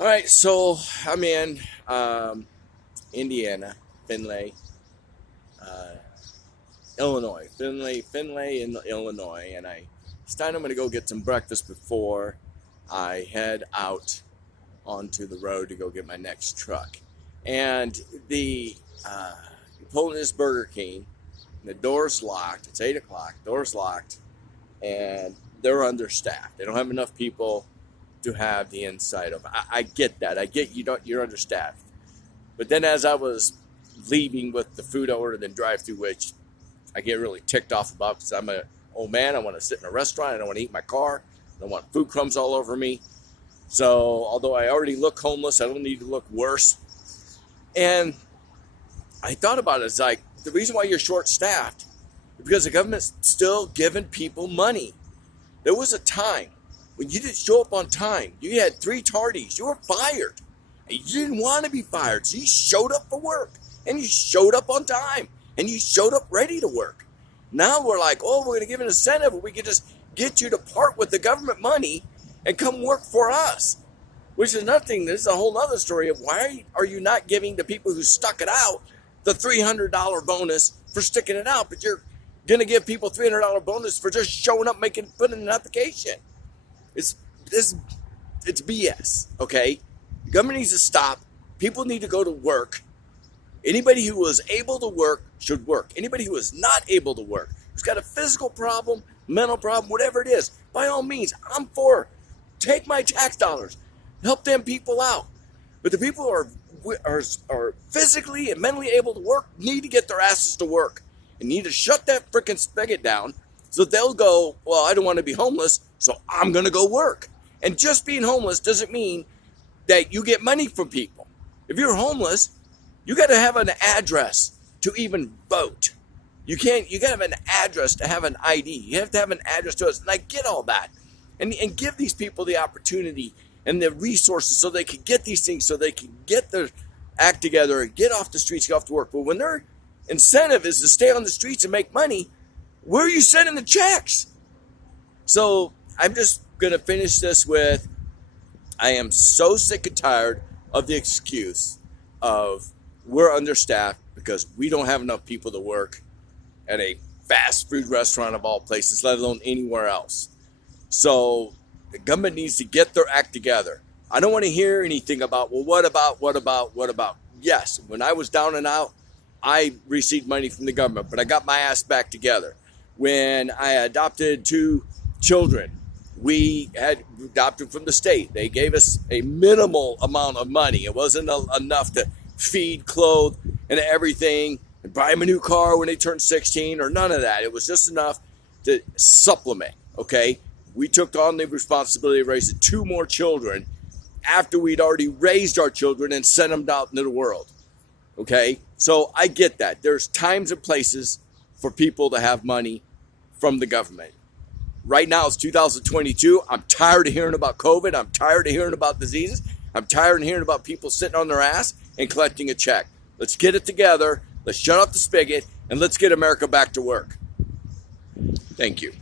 All right, so I'm in Indiana, Findlay, uh, Illinois, Findlay in Illinois, and I decided I'm going to go get some breakfast before I head out onto the road to go get my next truck. And the pulling this Burger King, and the door's locked. It's 8 o'clock. Door's locked, and they're understaffed. They don't have enough people to have the inside of. I get that. I get you're understaffed. But then as I was leaving with the food I ordered in drive-through, which I get really ticked off about because I'm an old man. I want to sit in a restaurant. I don't want to eat in my car. I don't want food crumbs all over me. So although I already look homeless, I don't need to look worse. And I thought about it. It's like the reason why you're short-staffed is because the government's still giving people money. There was a time when you didn't show up on time. You had 3 tardies. You were fired. And you didn't want to be fired. So you showed up for work. And you showed up on time. And you showed up ready to work. Now we're like, oh, we're going to give an incentive where we can just get you to part with the government money and come work for us. Which is another thing. This is a whole other story of why are you not giving the people who stuck it out the $300 bonus for sticking it out, but you're going to give people $300 bonus for just showing up, putting an application. It's BS, okay? The government needs to stop. People need to go to work. Anybody who is able to work should work. Anybody who is not able to work, who's got a physical problem, mental problem, whatever it is, by all means, I'm for. Take my tax dollars. Help them people out. But the people who are physically and mentally able to work need to get their asses to work and need to shut that freaking spigot down so they'll go, well, I don't want to be homeless, so I'm going to go work. And just being homeless doesn't mean that you get money from people. If you're homeless, you got to have an address to even vote. You got to have an address to have an ID. You have to have an address to us. And I get all that. And give these people the opportunity and the resources so they can get these things, so they can get their act together and get off the streets, get off to work. But when their incentive is to stay on the streets and make money, where are you sending the checks? So I'm just going to finish this with, I am so sick and tired of the excuse of we're understaffed because we don't have enough people to work at a fast food restaurant of all places, let alone anywhere else. So the government needs to get their act together. I don't want to hear anything about, well, what about? Yes, when I was down and out, I received money from the government, but I got my ass back together. When I adopted 2 children, we had adopted from the state. They gave us a minimal amount of money. It wasn't enough to feed, clothe, and everything, and buy them a new car when they turned 16 or none of that. It was just enough to supplement, okay? We took on the responsibility of raising 2 more children after we'd already raised our children and sent them out into the world. Okay? So I get that. There's times and places for people to have money from the government. Right now it's 2022. I'm tired of hearing about COVID. I'm tired of hearing about diseases. I'm tired of hearing about people sitting on their ass and collecting a check. Let's get it together. Let's shut off the spigot and let's get America back to work. Thank you.